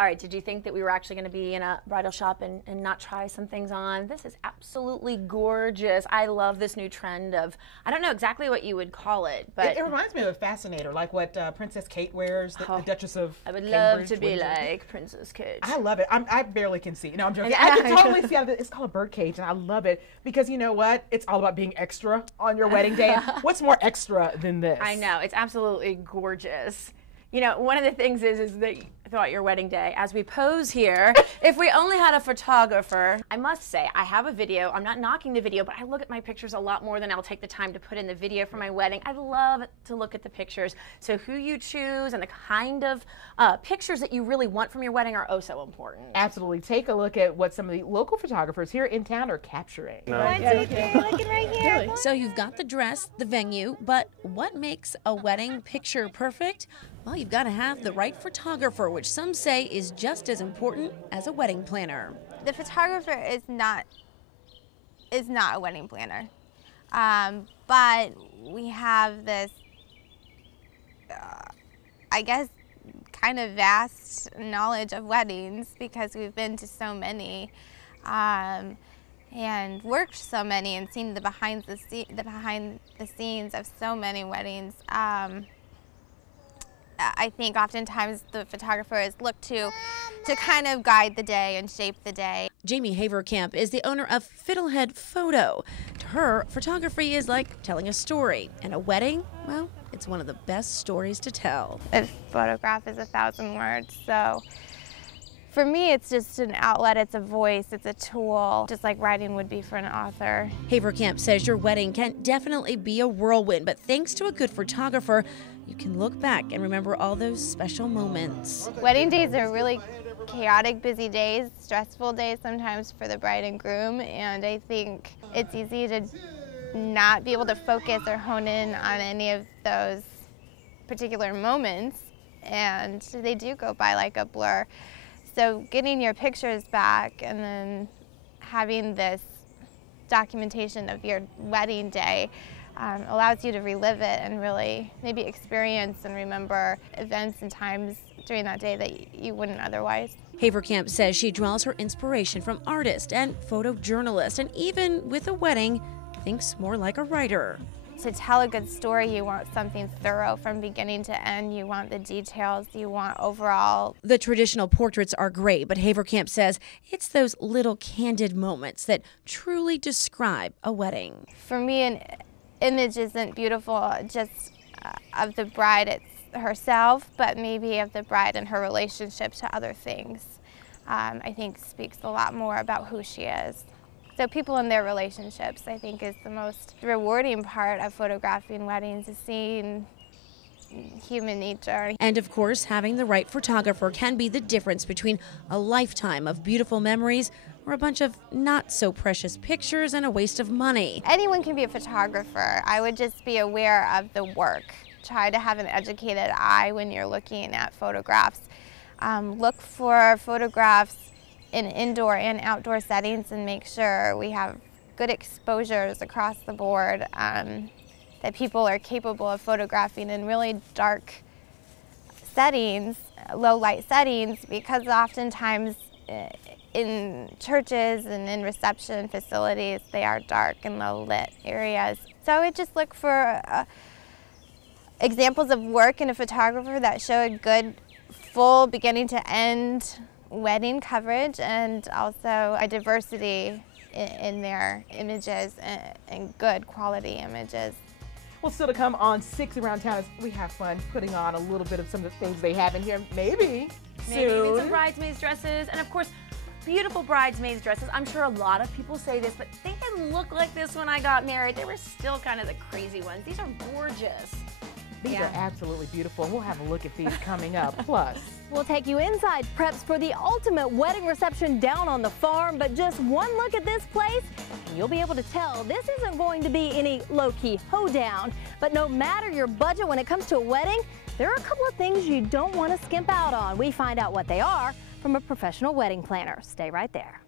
All right, did you think that we were actually going to be in a bridal shop and not try some things on? This is absolutely gorgeous. I love this new trend of, I don't know exactly what you would call it, but... It reminds me of a fascinator, like what Princess Kate wears, the Duchess of I would Cambridge, love to be Windsor. like Princess Kate. I love it. I barely can see. No, I'm joking. I can totally see how it's called a bird cage, and I love it because you know what? It's all about being extra on your wedding day. What's more extra than this? I know. It's absolutely gorgeous. You know, one of the things is that throughout your wedding day, as we pose here, if we only had a photographer, I must say, I have a video. I'm not knocking the video, but I look at my pictures a lot more than I'll take the time to put in the video for my wedding. I love to look at the pictures. So who you choose and the kind of pictures that you really want from your wedding are oh so important. Absolutely. Take a look at what some of the local photographers here in town are capturing. One, two, three, looking right here. Really? So you've got the dress, the venue, but what makes a wedding picture perfect? Well, you've got to have the right photographer, which some say is just as important as a wedding planner. The photographer is not a wedding planner, but we have this, I guess, kind of vast knowledge of weddings because we've been to so many and worked so many and seen the behind the scenes of so many weddings. I think oftentimes the photographer is looked to kind of guide the day and shape the day. Jamie Haverkamp is the owner of Fiddlehead Photo. To her, photography is like telling a story, and a wedding, well, it's one of the best stories to tell. A photograph is 1,000 words, so for me it's just an outlet, it's a voice, it's a tool, just like writing would be for an author. Haverkamp says your wedding can definitely be a whirlwind, but thanks to a good photographer, you can look back and remember all those special moments. Wedding days are really chaotic, busy days, stressful days sometimes for the bride and groom, and I think it's easy to not be able to focus or hone in on any of those particular moments, and they do go by like a blur. So getting your pictures back and then having this documentation of your wedding day allows you to relive it and really maybe experience and remember events and times during that day that you wouldn't otherwise. Haverkamp says she draws her inspiration from artists and photojournalists, and even with a wedding, thinks more like a writer. To tell a good story, you want something thorough from beginning to end. You want the details, you want overall. The traditional portraits are great, but Haverkamp says it's those little candid moments that truly describe a wedding. For me, an image isn't beautiful just of the bride herself, but maybe of the bride and her relationship to other things. I think speaks a lot more about who she is. So people in their relationships, I think, is the most rewarding part of photographing weddings, is seeing human nature. And of course, having the right photographer can be the difference between a lifetime of beautiful memories or a bunch of not so precious pictures and a waste of money. Anyone can be a photographer. I would just be aware of the work. Try to have an educated eye when you're looking at photographs. Look for photographs in indoor and outdoor settings and make sure we have good exposures across the board, that people are capable of photographing in really dark settings, low light settings, because oftentimes in churches and in reception facilities, they are dark and low lit areas. So I would just look for examples of work in a photographer that show a good, full, beginning to end wedding coverage, and also a diversity in their images and good quality images. Well, still to come on 6 Around Town as we have fun putting on a little bit of some of the things they have in here. Maybe soon. Maybe some bridesmaids dresses, and of course, beautiful bridesmaids dresses. I'm sure a lot of people say this, but they didn't look like this when I got married. They were still kind of the crazy ones. These are gorgeous. These are absolutely beautiful. We'll have a look at these coming up. Plus, we'll take you inside preps for the ultimate wedding reception down on the farm, but just one look at this place, and you'll be able to tell this isn't going to be any low-key hoedown. But no matter your budget when it comes to a wedding, there are a couple of things you don't want to skimp out on. We find out what they are from a professional wedding planner. Stay right there.